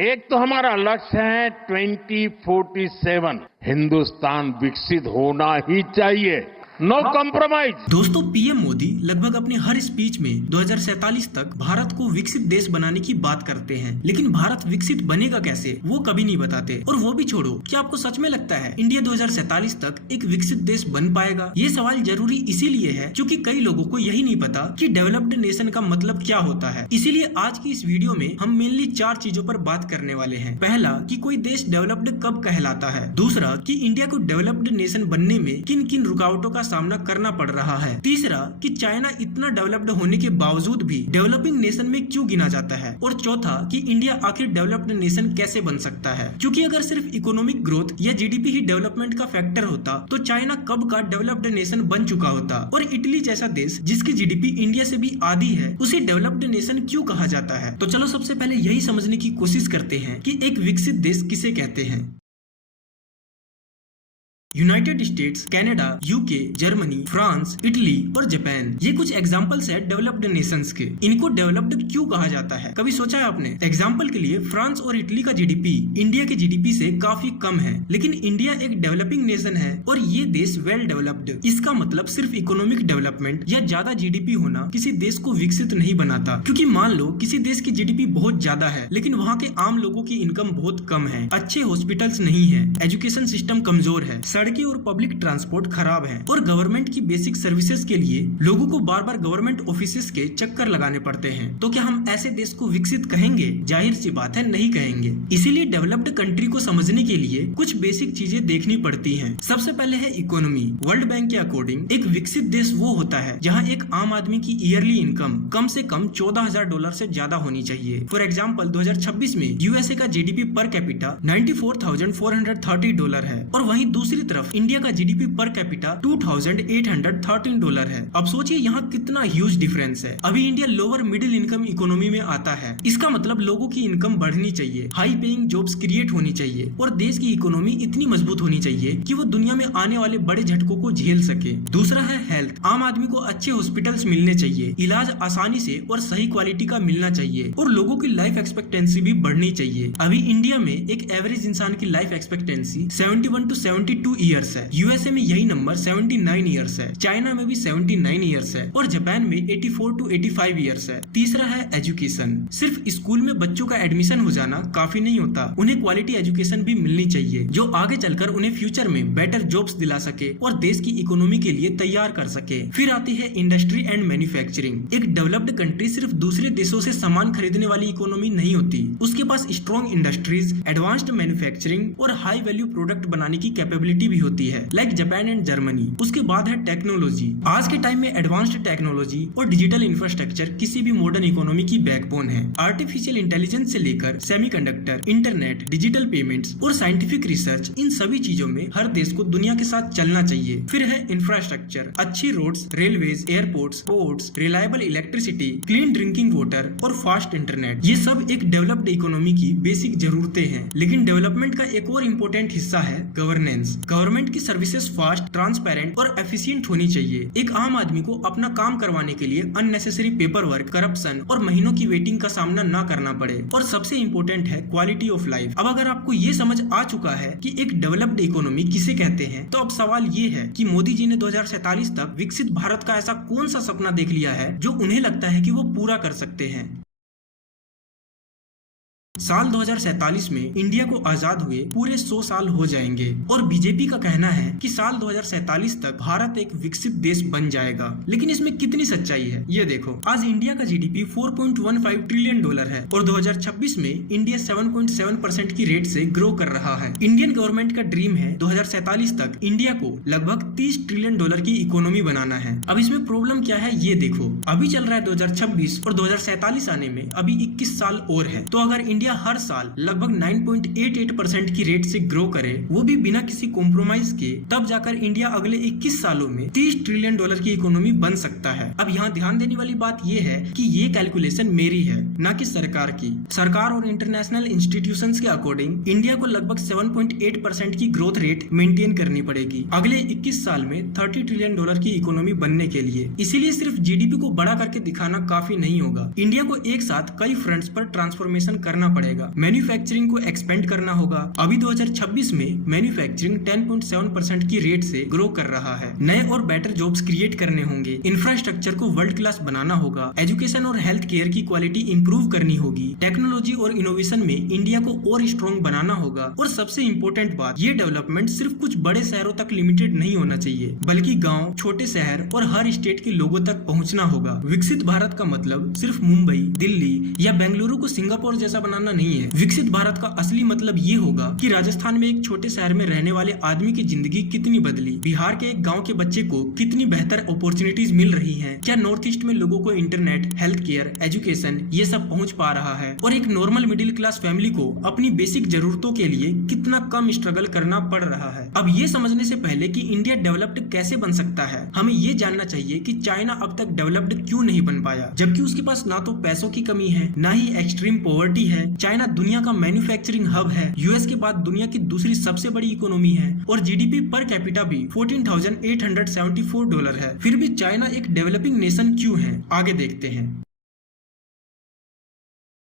एक तो हमारा लक्ष्य है 2047 हिंदुस्तान विकसित होना ही चाहिए, नो कॉम्प्रोमाइज। दोस्तों, पीएम मोदी लगभग अपने हर स्पीच में 2047 तक भारत को विकसित देश बनाने की बात करते हैं, लेकिन भारत विकसित बनेगा कैसे वो कभी नहीं बताते। और वो भी छोड़ो, क्या आपको सच में लगता है इंडिया 2047 तक एक विकसित देश बन पाएगा? ये सवाल जरूरी इसीलिए है क्योंकि कई लोगों को यही नहीं पता कि डेवलप्ड नेशन का मतलब क्या होता है। इसीलिए आज की इस वीडियो में हम मेनली 4 चीजों पर बात करने वाले हैं। पहला, कि कोई देश डेवलप्ड कब कहलाता है। दूसरा, कि इंडिया को डेवलप्ड नेशन बनने में किन किन रुकावटों का सामना करना पड़ रहा है। तीसरा, कि चाइना इतना डेवलप्ड होने के बावजूद भी डेवलपिंग नेशन में क्यों गिना जाता है। और चौथा, कि इंडिया आखिर डेवलप्ड नेशन कैसे बन सकता है, क्योंकि अगर सिर्फ इकोनॉमिक ग्रोथ या जीडीपी ही डेवलपमेंट का फैक्टर होता तो चाइना कब का डेवलप्ड नेशन बन चुका होता। और इटली जैसा देश जिसकी जीडीपी इंडिया से भी आधी है, उसे डेवलप्ड नेशन क्यों कहा जाता है। तो चलो सबसे पहले यही समझने की कोशिश करते हैं कि एक विकसित देश किसे कहते हैं। United states, Canada, UK, Germany, France, Italy और जापान, ये कुछ एग्जांपल्स है डेवलप्ड नेशंस के। इनको डेवलप्ड क्यों कहा जाता है, कभी सोचा है आपने? एग्जांपल के लिए फ्रांस और इटली का जीडीपी इंडिया के जीडीपी से काफी कम है, लेकिन इंडिया एक डेवलपिंग नेशन है और ये देश वेल डेवलप्ड। इसका मतलब सिर्फ इकोनॉमिक डेवलपमेंट या ज्यादा जीडीपी होना किसी देश को विकसित नहीं बनाता, क्योंकि मान लो किसी देश की जीडीपी बहुत ज्यादा है लेकिन वहाँ के आम लोगों की इनकम बहुत कम है, अच्छे हॉस्पिटल्स नहीं है, एजुकेशन सिस्टम कमजोर है, सड़कें और पब्लिक ट्रांसपोर्ट खराब है और गवर्नमेंट की बेसिक सर्विसेज के लिए लोगों को बार बार गवर्नमेंट ऑफिसेज के चक्कर लगाने पड़ते हैं। तो क्या हम ऐसे देश को विकसित कहेंगे? जाहिर सी बात है, नहीं कहेंगे। इसीलिए डेवलप्ड कंट्री को समझने के लिए कुछ बेसिक चीजें देखनी पड़ती हैं। सबसे पहले है इकोनॉमी। वर्ल्ड बैंक के अकॉर्डिंग एक विकसित देश वो होता है जहाँ एक आम आदमी की ईयरली इनकम कम से कम $14,000 से ज्यादा होनी चाहिए। फॉर एग्जाम्पल 2026 में यूएसए का जीडीपी पर कैपिटा $94,430 है और वहीं दूसरी तरफ इंडिया का जीडीपी पर कैपिटा $2,813 है। अब सोचिए यहाँ कितना ह्यूज डिफरेंस है। अभी India lower middle income economy में आता है। इसका मतलब लोगों की इनकम बढ़नी चाहिए, हाई पेइंग जॉब्स क्रिएट होनी चाहिए और देश की इकोनॉमी इतनी मजबूत होनी चाहिए कि वो दुनिया में आने वाले बड़े झटकों को झेल सके। दूसरा है हेल्थ। आम आदमी को अच्छे हॉस्पिटल्स मिलने चाहिए, इलाज आसानी से और सही क्वालिटी का मिलना चाहिए और लोगों की लाइफ एक्सपेक्टेंसी भी बढ़नी चाहिए। अभी इंडिया में एक एवरेज इंसान की लाइफ एक्सपेक्टेंसी 71 to 72 ईयर्स है। यूएसए में यही नंबर 79 ईयर्स है, चाइना में भी 79 ईयर्स है और जापान में 84 to 85 ईयर्स है। तीसरा है एजुकेशन। सिर्फ स्कूल में बच्चों का एडमिशन हो जाना काफी नहीं होता, उन्हें क्वालिटी एजुकेशन भी मिलनी चाहिए जो आगे चलकर उन्हें फ्यूचर में बेटर जॉब्स दिला सके और देश की इकोनॉमी के लिए तैयार कर सके। फिर आती है इंडस्ट्री एंड मैन्युफैक्चरिंग। एक डेवलप्ड कंट्री सिर्फ दूसरे देशों से सामान खरीदने वाली इकोनॉमी नहीं होती, उसके पास स्ट्रॉन्ग इंडस्ट्रीज, एडवांस्ड मैन्युफैक्चरिंग और हाई वैल्यू प्रोडक्ट बनाने की कैपेबिलिटी भी होती है, लाइक जापान एंड जर्मनी। उसके बाद है टेक्नोलॉजी। आज के टाइम में एडवांस्ड टेक्नोलॉजी और डिजिटल इंफ्रास्ट्रक्चर किसी भी मॉडर्न इकोनॉमी की बैकबोन है। आर्टिफिशियल इंटेलिजेंस से लेकर सेमीकंडक्टर, इंटरनेट, डिजिटल पेमेंट्स और साइंटिफिक रिसर्च, इन सभी चीजों में हर देश को दुनिया के साथ चलना चाहिए। फिर है इंफ्रास्ट्रक्चर। अच्छी roads, railways, airports, ports, reliable electricity, clean drinking water और फास्ट इंटरनेट, ये सब एक डेवलप्ड इकोनॉमी की बेसिक जरूरतें हैं। लेकिन डेवलपमेंट का एक और इम्पोर्टेंट हिस्सा है गवर्नेंस। गवर्नमेंट की सर्विसेज फास्ट, ट्रांसपेरेंट और एफिशिएंट होनी चाहिए। एक आम आदमी को अपना काम करवाने के लिए अननेसेसरी पेपर वर्क, करप्शन और महीनों की वेटिंग का सामना ना करना पड़े। और सबसे इम्पोर्टेंट है क्वालिटी ऑफ लाइफ। अब अगर आपको ये समझ आ चुका है कि एक डेवलप्ड इकोनॉमी किसे कहते हैं, तो अब सवाल ये है कि मोदी जी ने 2047 तक विकसित भारत का ऐसा कौन सा सपना देख लिया है जो उन्हें लगता है कि वो पूरा कर सकते हैं। साल 2047 में इंडिया को आजाद हुए पूरे 100 साल हो जाएंगे और बीजेपी का कहना है कि साल 2047 तक भारत एक विकसित देश बन जाएगा। लेकिन इसमें कितनी सच्चाई है ये देखो। आज इंडिया का जीडीपी $4.15 ट्रिलियन है और 2026 में इंडिया 7.7% की रेट से ग्रो कर रहा है। इंडियन गवर्नमेंट का ड्रीम है 2047 तक इंडिया को लगभग $30 ट्रिलियन की इकोनॉमी बनाना है। अब इसमें प्रॉब्लम क्या है ये देखो। अभी चल रहा है 2026 और 2047 आने में अभी 21 साल और है। तो अगर इंडिया हर साल लगभग 9.88% की रेट से ग्रो करे, वो भी बिना किसी कॉम्प्रोमाइज के, तब जाकर इंडिया अगले 21 सालों में $30 ट्रिलियन की इकोनॉमी बन सकता है। अब यहाँ ध्यान देने वाली बात ये है कि ये कैलकुलेशन मेरी है, ना कि सरकार की। सरकार और इंटरनेशनल इंस्टीट्यूशंस के अकॉर्डिंग इंडिया को लगभग 7.8% की ग्रोथ रेट मेंटेन करनी पड़ेगी अगले 21 साल में $30 ट्रिलियन की इकोनॉमी बनने के लिए। इसीलिए सिर्फ जीडीपी को बड़ा करके दिखाना काफी नहीं होगा। इंडिया को एक साथ कई फ्रंट्स पर ट्रांसफॉर्मेशन करना पड़ेगा। मैन्युफैक्चरिंग को एक्सपेंड करना होगा। अभी 2026 में मैन्युफैक्चरिंग 10.7% की रेट से ग्रो कर रहा है। नए और बेटर जॉब्स क्रिएट करने होंगे। इंफ्रास्ट्रक्चर को वर्ल्ड क्लास बनाना होगा। एजुकेशन और हेल्थ केयर की क्वालिटी इंप्रूव करनी होगी। टेक्नोलॉजी और इनोवेशन में इंडिया को और स्ट्रॉन्ग बनाना होगा। और सबसे इम्पोर्टेंट बात, ये डेवलपमेंट सिर्फ कुछ बड़े शहरों तक लिमिटेड नहीं होना चाहिए, बल्कि गांव, छोटे शहर और हर स्टेट के लोगों तक पहुंचना होगा। विकसित भारत का मतलब सिर्फ मुंबई, दिल्ली या बेंगलुरु को सिंगापुर जैसा बनाना नहीं है। विकसित भारत का असली मतलब ये होगा कि राजस्थान में एक छोटे शहर में रहने वाले आदमी की जिंदगी कितनी बदली, बिहार के एक गाँव के बच्चे को कितनी बेहतर अपॉर्चुनिटीज मिल रही है, क्या नॉर्थ ईस्ट में लोगों को इंटरनेट, हेल्थ केयर, एजुकेशन ये सब पहुंच पा रहा है, और एक नॉर्मल मिडिल क्लास फैमिली को अपनी बेसिक जरूरतों के लिए कितना कम स्ट्रगल करना पड़ रहा है। अब ये समझने से पहले कि इंडिया डेवलप्ड कैसे बन सकता है, हमें ये जानना चाहिए कि चाइना अब तक डेवलप्ड क्यों नहीं बन पाया, जबकि उसके पास ना तो पैसों की कमी है, ना ही एक्सट्रीम पॉवर्टी है। चाइना दुनिया का मैन्युफैक्चरिंग हब है, यूएस के बाद दुनिया की दूसरी सबसे बड़ी इकोनॉमी है, और जीडीपी पर कैपिटा भी $14,874 है। फिर भी चाइना एक डेवलपिंग नेशन क्यों है, आगे देखते हैं।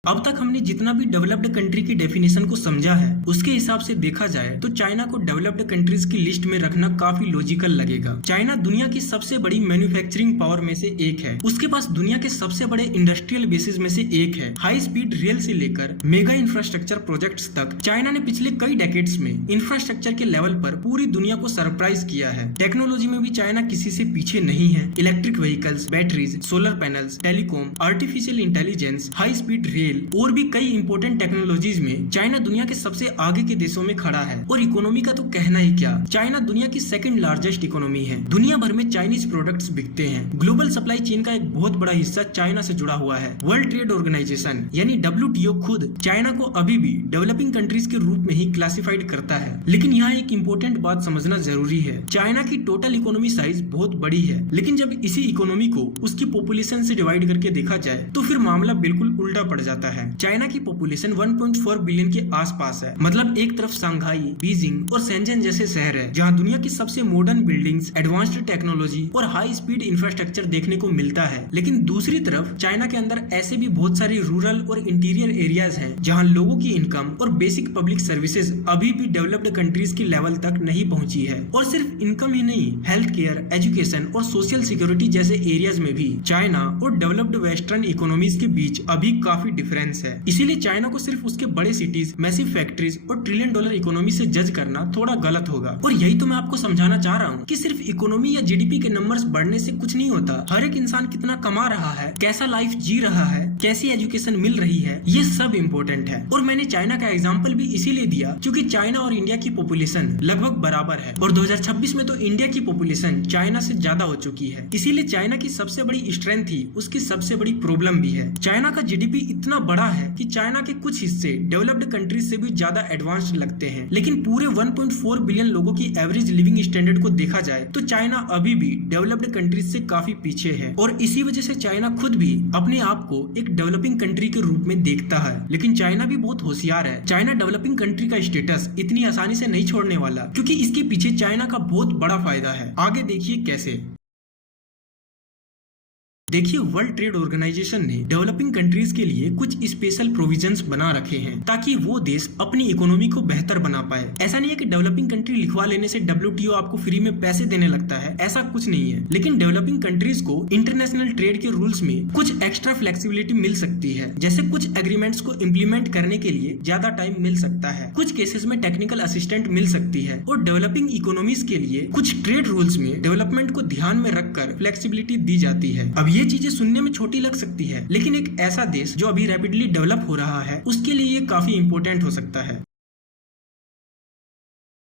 अब तक हमने जितना भी डेवलप्ड कंट्री की डेफिनेशन को समझा है, उसके हिसाब से देखा जाए तो चाइना को डेवलप्ड कंट्रीज की लिस्ट में रखना काफी लॉजिकल लगेगा। चाइना दुनिया की सबसे बड़ी मैन्युफैक्चरिंग पावर में से एक है। उसके पास दुनिया के सबसे बड़े इंडस्ट्रियल बेसिस में से एक है। हाई स्पीड रेल से लेकर मेगा इंफ्रास्ट्रक्चर प्रोजेक्ट्स तक चाइना ने पिछले कई डेकेड्स में इंफ्रास्ट्रक्चर के लेवल पर पूरी दुनिया को सरप्राइज किया है। टेक्नोलॉजी में भी चाइना किसी से पीछे नहीं है। Electric vehicles, batteries, solar panels, telecom, artificial intelligence, high speed rail और भी कई इंपोर्टेंट टेक्नोलॉजीज में चाइना दुनिया के सबसे आगे के देशों में खड़ा है। और इकोनॉमी का तो कहना ही क्या, चाइना दुनिया की सेकंड लार्जेस्ट इकोनॉमी है। दुनिया भर में चाइनीज प्रोडक्ट्स बिकते हैं। ग्लोबल सप्लाई चेन का एक बहुत बड़ा हिस्सा चाइना से जुड़ा हुआ है। वर्ल्ड ट्रेड ऑर्गेनाइजेशन यानी WTO खुद चाइना को अभी भी डेवलपिंग कंट्रीज के रूप में ही क्लासिफाइड करता है। लेकिन यहाँ एक इम्पोर्टेंट बात समझना जरूरी है। चाइना की टोटल इकोनॉमी साइज बहुत बड़ी है, लेकिन जब इसी इकोनॉमी को उसकी पॉपुलेशन से डिवाइड करके देखा जाए तो फिर मामला बिल्कुल उल्टा पड़ जाता है। चाइना की पॉपुलेशन 1.4 बिलियन के आसपास है। मतलब एक तरफ शंघाई, बीजिंग और शेंजन जैसे शहर है, जहां दुनिया की सबसे मॉडर्न बिल्डिंग्स, एडवांस्ड टेक्नोलॉजी और हाई स्पीड इंफ्रास्ट्रक्चर देखने को मिलता है। लेकिन दूसरी तरफ चाइना के अंदर ऐसे भी बहुत सारी रूरल और इंटीरियर एरियाज हैं, जहां लोगों की इनकम और बेसिक पब्लिक सर्विसेज अभी भी डेवलप्ड कंट्रीज के लेवल तक नहीं पहुंची है। और सिर्फ इनकम ही नहीं, हेल्थ केयर, एजुकेशन और सोशल सिक्योरिटी जैसे एरियाज में भी चाइना और डेवलप्ड वेस्टर्न इकोनॉमीज के बीच अभी काफी डिफरेंस है। इसीलिए चाइना को सिर्फ उसके बड़े सिटीज, मैसिव फैक्ट्रीज और $1 ट्रिलियन इकोनॉमी से जज करना थोड़ा गलत होगा। और यही तो मैं आपको समझाना चाह रहा हूँ कि सिर्फ इकोनॉमी या जीडीपी के नंबर्स बढ़ने से कुछ नहीं होता। हर एक इंसान कितना कमा रहा है, कैसा लाइफ जी रहा है, कैसी एजुकेशन मिल रही है, ये सब इम्पोर्टेंट है। और मैंने चाइना का एग्जाम्पल भी इसीलिए दिया क्योंकि चाइना और इंडिया की पॉपुलेशन लगभग बराबर है, और 2026 में तो इंडिया की पॉपुलेशन चाइना से ज्यादा हो चुकी है। इसीलिए चाइना की सबसे बड़ी स्ट्रेंथ ही उसकी सबसे बड़ी प्रॉब्लम भी है। चाइना का जीडीपी इतना बड़ा है कि चाइना के कुछ हिस्से डेवलप्ड कंट्रीज से भी ज्यादा एडवांस्ड लगते हैं। लेकिन पूरे 1.4 बिलियन लोगों की एवरेज लिविंग स्टैंडर्ड को देखा जाए तो चाइना अभी भी डेवलप्ड कंट्रीज से काफी पीछे है। और इसी वजह से चाइना खुद भी अपने आप को एक डेवलपिंग कंट्री के रूप में देखता है। लेकिन चाइना भी बहुत होशियार है। चाइना डेवलपिंग कंट्री का स्टेटस इतनी आसानी से नहीं छोड़ने वाला, क्योंकि इसके पीछे चाइना का बहुत बड़ा फायदा है। आगे देखिए कैसे। देखिए, वर्ल्ड ट्रेड ऑर्गेनाइजेशन ने डेवलपिंग कंट्रीज के लिए कुछ स्पेशल प्रोविजंस बना रखे हैं ताकि वो देश अपनी इकोनॉमी को बेहतर बना पाए। ऐसा नहीं है कि डेवलपिंग कंट्री लिखवा लेने से WTO आपको फ्री में पैसे देने लगता है, ऐसा कुछ नहीं है। लेकिन डेवलपिंग कंट्रीज को इंटरनेशनल ट्रेड के रूल्स में कुछ एक्स्ट्रा फ्लेक्सिबिलिटी मिल सकती है। जैसे कुछ एग्रीमेंट्स को इम्प्लीमेंट करने के लिए ज्यादा टाइम मिल सकता है, कुछ केसेस में टेक्निकल असिस्टेंट मिल सकती है, और डेवलपिंग इकोनॉमीज के लिए कुछ ट्रेड रूल्स में डेवलपमेंट को ध्यान में रखकर फ्लेक्सिबिलिटी दी जाती है। अब ये चीजें सुनने में छोटी लग सकती है, लेकिन एक ऐसा देश जो अभी रैपिडली डेवलप हो रहा है उसके लिए ये काफी इंपॉर्टेंट हो सकता है।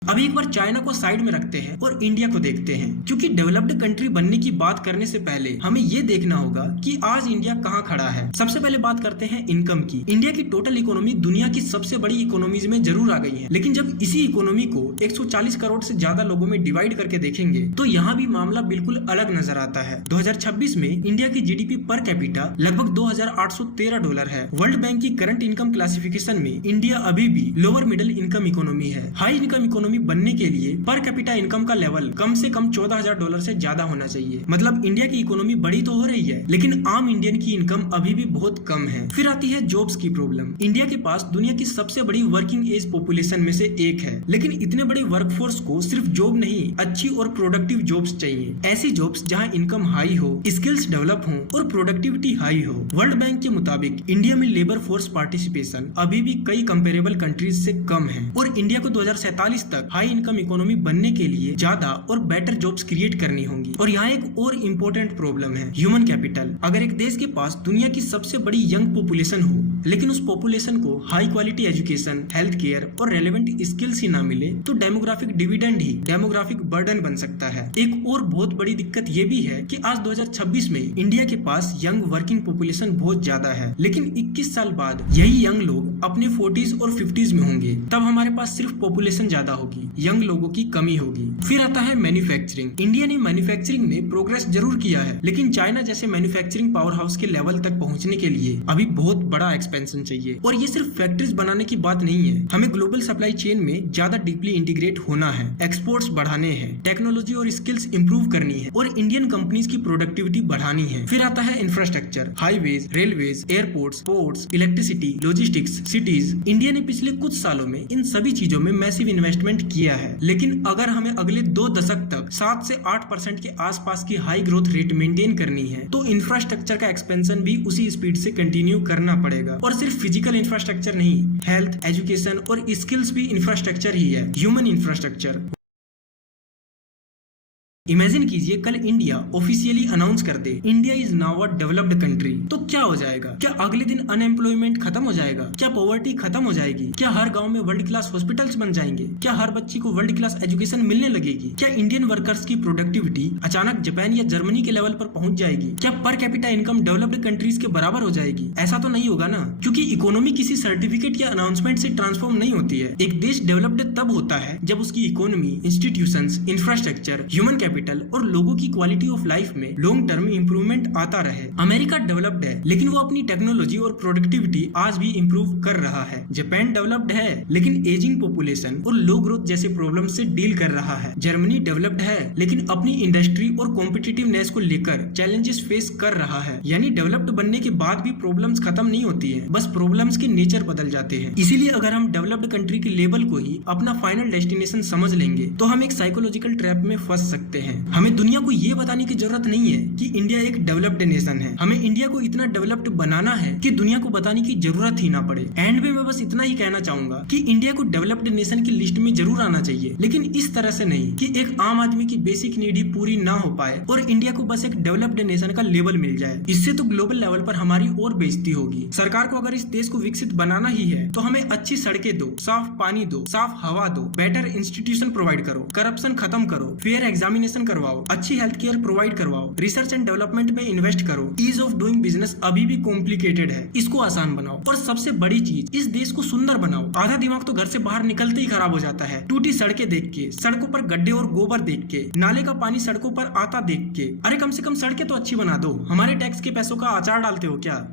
अब एक बार चाइना को साइड में रखते हैं और इंडिया को देखते हैं, क्योंकि डेवलप्ड कंट्री बनने की बात करने से पहले हमें ये देखना होगा कि आज इंडिया कहाँ खड़ा है। सबसे पहले बात करते हैं इनकम की। इंडिया की टोटल इकोनॉमी दुनिया की सबसे बड़ी इकोनॉमीज में जरूर आ गई है, लेकिन जब इसी इकोनॉमी को 140 करोड़ से ज्यादा लोगों में डिवाइड करके देखेंगे तो यहाँ भी मामला बिल्कुल अलग नजर आता है। 2026 में इंडिया की जीडीपी पर कैपिटा लगभग $2,813 है। वर्ल्ड बैंक की करंट इनकम क्लासिफिकेशन में इंडिया अभी भी लोअर मिडिल इनकम इकोनॉमी है। हाई इनकम इकोनॉमी इकोनॉमी बनने के लिए पर कैपिटा इनकम का लेवल कम से कम $14,000 से ज्यादा होना चाहिए। मतलब इंडिया की इकोनॉमी बड़ी तो हो रही है, लेकिन आम इंडियन की इनकम अभी भी बहुत कम है। फिर आती है जॉब्स की प्रॉब्लम। इंडिया के पास दुनिया की सबसे बड़ी वर्किंग एज पॉपुलेशन में से एक है, लेकिन इतने बड़े वर्कफोर्स को सिर्फ जॉब नहीं, अच्छी और प्रोडक्टिव जॉब्स चाहिए। ऐसी जॉब्स जहां इनकम हाई हो, स्किल्स डेवलप हो और प्रोडक्टिविटी हाई हो। वर्ल्ड बैंक के मुताबिक इंडिया में लेबर फोर्स पार्टिसिपेशन अभी भी कई कंपेरेबल कंट्रीज से कम है और इंडिया को 2047 तक हाई इनकम इकोनॉमी बनने के लिए ज्यादा और बेटर जॉब्स क्रिएट करनी होंगी। और यहाँ एक और इम्पोर्टेंट प्रॉब्लम है, ह्यूमन कैपिटल। अगर एक देश के पास दुनिया की सबसे बड़ी यंग पॉपुलेशन हो, लेकिन उस पॉपुलेशन को high quality education, health care और रेलेवेंट स्किल्स ही ना मिले, तो डेमोग्राफिक डिविडेंड ही डेमोग्राफिक बर्डन बन सकता है। एक और बहुत बड़ी दिक्कत ये भी है कि आज 2026 में इंडिया के पास यंग वर्किंग पॉपुलेशन बहुत ज्यादा है, लेकिन 21 साल बाद यही यंग लोग अपने 40s और 50s में होंगे। तब हमारे पास सिर्फ पॉपुलेशन ज्यादा होगी, यंग लोगों की कमी होगी। फिर आता है मैन्युफैक्चरिंग। इंडिया ने मैन्युफैक्चरिंग में प्रोग्रेस जरूर किया है, लेकिन चाइना जैसे मैन्युफैक्चरिंग पावर हाउस के लेवल तक पहुंचने के लिए अभी बहुत बड़ा एक्सपेंशन चाहिए। और ये सिर्फ फैक्ट्रीज बनाने की बात नहीं है, हमें ग्लोबल सप्लाई चेन में ज्यादा डीपली इंटीग्रेट होना है, एक्सपोर्ट्स बढ़ाने हैं, टेक्नोलॉजी और स्किल्स इंप्रूव करनी है और इंडियन कंपनीज की प्रोडक्टिविटी बढ़ानी है। फिर आता है infrastructure, highways, railways, airports, ports, electricity, logistics, cities. India ने पिछले कुछ सालों में इन सभी चीजों में मैसिव इन्वेस्टमेंट किया है, लेकिन अगर हमें अगले 2 दशक तक 7 से 8% के आसपास की हाई ग्रोथ रेट मेंटेन करनी है, तो इंफ्रास्ट्रक्चर का एक्सपेंशन भी उसी स्पीड से कंटिन्यू करना पड़ेगा। और सिर्फ फिजिकल इंफ्रास्ट्रक्चर नहीं, हेल्थ, एजुकेशन और स्किल्स भी इंफ्रास्ट्रक्चर ही है, ह्यूमन इंफ्रास्ट्रक्चर। इमेजिन कीजिए कल इंडिया ऑफिशियली अनाउंस कर दे India is now a developed country, तो क्या हो जाएगा? क्या अगले दिन अनएम्प्लॉयमेंट खत्म हो जाएगा? क्या पॉवर्टी खत्म हो जाएगी? क्या हर गांव में वर्ल्ड क्लास हॉस्पिटल्स बन जाएंगे? क्या हर बच्ची को वर्ल्ड क्लास एजुकेशन मिलने लगेगी? क्या इंडियन वर्कर्स की प्रोडक्टिविटी अचानक जापान या जर्मनी के लेवल पर पहुंच जाएगी? क्या per capita income developed countries के बराबर हो जाएगी? ऐसा तो नहीं होगा ना, क्योंकि इकोनॉमी किसी सर्टिफिकेट या अनाउंसमेंट से ट्रांसफॉर्म नहीं होती है। एक देश डेवलप्ड तब होता है जब उसकी economy, institutions, infrastructure, human capital और लोगों की क्वालिटी ऑफ लाइफ में लॉन्ग टर्म इंप्रूवमेंट आता रहे। अमेरिका डेवलप्ड है, लेकिन वो अपनी टेक्नोलॉजी और प्रोडक्टिविटी आज भी इंप्रूव कर रहा है। जापान डेवलप्ड है, लेकिन एजिंग पॉपुलेशन और लो ग्रोथ जैसे प्रॉब्लम से डील कर रहा है। जर्मनी डेवलप्ड है, लेकिन अपनी इंडस्ट्री और कॉम्पिटिटिवनेस को लेकर चैलेंजेस फेस कर रहा है। यानी डेवलप्ड बनने के बाद भी प्रॉब्लम्स खत्म नहीं होती है, बस प्रॉब्लम्स के नेचर बदल जाते हैं। इसीलिए अगर हम डेवलप्ड कंट्री के लेवल को ही अपना फाइनल डेस्टिनेशन समझ लेंगे, तो हम एक साइकोलॉजिकल ट्रैप में फंस सकते हैं। हमें दुनिया को ये बताने की जरूरत नहीं है कि इंडिया एक डेवलप्ड नेशन है, हमें इंडिया को इतना डेवलप्ड बनाना है कि दुनिया को बताने की जरूरत ही ना पड़े। एंड में मैं बस इतना ही कहना चाहूंगा कि इंडिया को डेवलप्ड नेशन की लिस्ट में जरूर आना चाहिए, लेकिन इस तरह से नहीं कि एक आम आदमी की बेसिक नीड ही पूरी ना हो पाए और इंडिया को बस एक डेवलप्ड नेशन का लेवल मिल जाए। इससे तो ग्लोबल लेवल पर हमारी और बेइज्जती होगी। सरकार को अगर इस देश को विकसित बनाना ही है, तो हमें अच्छी सड़कें दो, साफ पानी दो, साफ हवा दो, बेटर इंस्टीट्यूशन प्रोवाइड करो, करप्शन खत्म करो, फेयर एग्जामिनेशन करवाओ, अच्छी हेल्थ केयर प्रोवाइड करवाओ, रिसर्च एंड डेवलपमेंट में इन्वेस्ट करो। ईज ऑफ डूइंग बिजनेस अभी भी कॉम्प्लिकेटेड है, इसको आसान बनाओ। और सबसे बड़ी चीज, इस देश को सुंदर बनाओ। आधा दिमाग तो घर से बाहर निकलते ही खराब हो जाता है, टूटी सड़कें देख के, सड़कों पर गड्ढे और गोबर देख के, नाले का पानी सड़कों पर आता देख के। अरे कम से कम सड़कें तो अच्छी बना दो, हमारे टैक्स के पैसों का अचार डालते हो क्या?